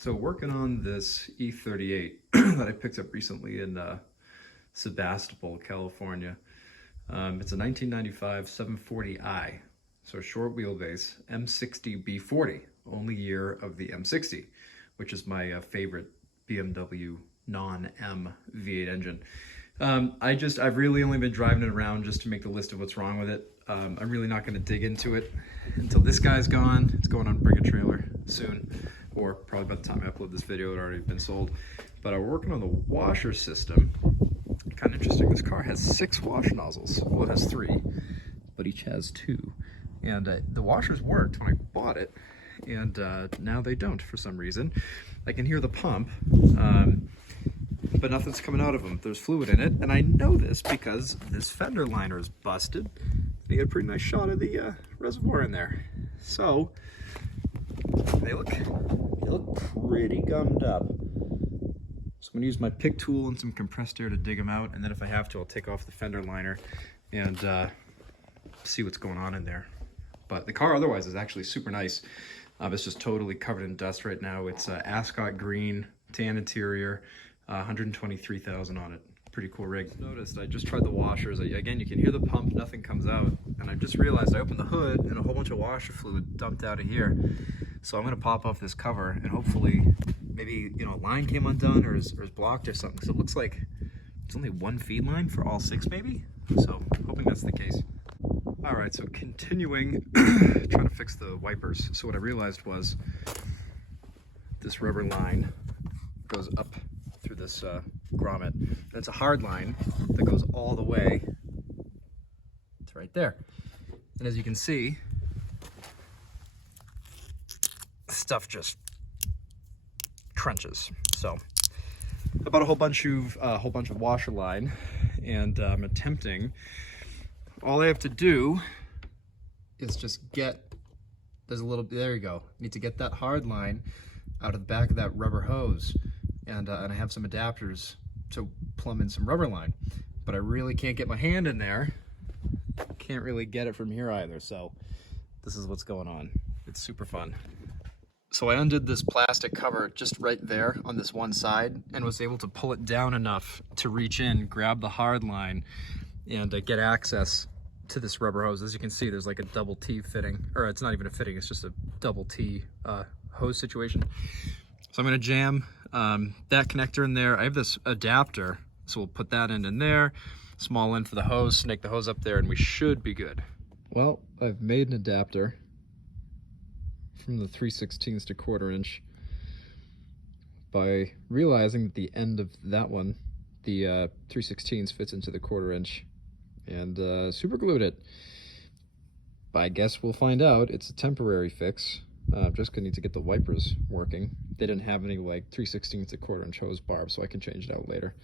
So working on this E38 that I picked up recently in Sebastopol, California. It's a 1995 740i, so short wheelbase, M60 B40, only year of the M60, which is my favorite BMW non-M V8 engine. I've really only been driving it around just to make the list of what's wrong with it. I'm really not going to dig into it until this guy's gone. It's going on Bring a Trailer soon, or probably by the time I upload this video, it already been sold. But we're working on the washer system. Kind of interesting. This car has 6 wash nozzles. Well, it has 3, but each has 2. And the washers worked when I bought it, and now they don't for some reason. I can hear the pump, but nothing's coming out of them. There's fluid in it, and I know this because this fender liner is busted. You get a pretty nice shot of the reservoir in there. So they look pretty gummed up. So I'm gonna use my pick tool and some compressed air to dig them out, and then if I have to, I'll take off the fender liner and see what's going on in there. But the car otherwise is actually super nice. It's just totally covered in dust right now. It's ascot green, tan interior, 123,000 on it. Pretty cool rig. Noticed I just tried the washers. Again, you can hear the pump, nothing comes out. And I just realized I opened the hood and a whole bunch of washer fluid dumped out of here. So I'm gonna pop off this cover and hopefully maybe, a line came undone or is blocked or something. So it looks like it's only 1 feed line for all 6 maybe. So hoping that's the case. All right, so continuing, trying to fix the wipers. So what I realized was this rubber line goes up through this grommet. And it's a hard line that goes all the way to right there. And as you can see, stuff just trenches. So I bought a whole bunch of washer line, and I'm attempting. All I have to do is just get, there you go. Need to get that hard line out of the back of that rubber hose, and I have some adapters to plumb in some rubber line, but I really can't get my hand in there. Can't really get it from here either, so this is what's going on. It's super fun. So I undid this plastic cover just right there on this one side and was able to pull it down enough to reach in, grab the hard line, and get access to this rubber hose. As you can see, there's like a double T fitting, or it's not even a fitting, it's just a double T hose situation. So I'm gonna jam that connector in there. I have this adapter, so we'll put that in there, small end for the hose, snake the hose up there, and we should be good. Well, I've made an adapter from the 3/16 to 1/4 inch by realizing that the end of that one, the 3/16 fits into the 1/4 inch, and super glued it. I guess we'll find out. It's a temporary fix. Just gonna need to get the wipers working. They didn't have any like 3/16 to 1/4 inch hose barb, so I can change it out later.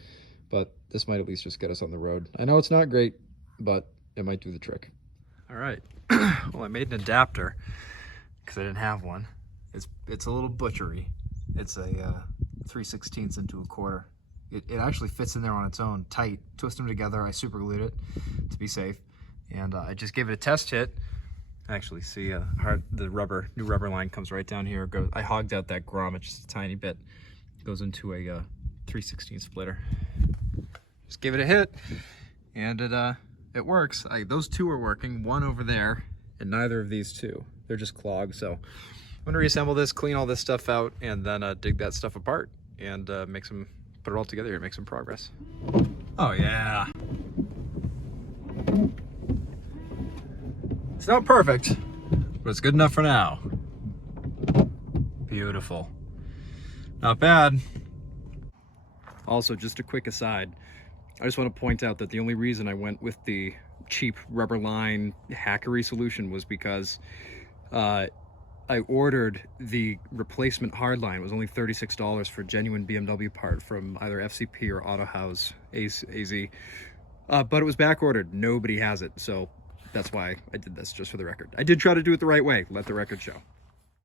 But this might at least just get us on the road. I know it's not great, but it might do the trick. All right, well, I made an adapter because I didn't have one. It's a little butchery. It's a 3/16 into a 1/4. It actually fits in there on its own, tight. Twist them together. I super glued it to be safe, and I just gave it a test hit. Actually, see, the new rubber line comes right down here. I hogged out that grommet just a tiny bit. Goes into a 3/16 splitter. Just give it a hit, and it works. Those 2 are working. One over there, and neither of these 2. They're just clogged. So I'm gonna reassemble this, clean all this stuff out, and then dig that stuff apart and put it all together here, make some progress. Oh yeah. It's not perfect, but it's good enough for now. Beautiful. Not bad. Also, just a quick aside, I just want to point out that the only reason I went with the cheap rubber line hackery solution was because I ordered the replacement hardline. It was only $36 for a genuine BMW part from either FCP or AutoHouse AZ. But it was back ordered. Nobody has it. So that's why I did this, just for the record. I did try to do it the right way. Let the record show.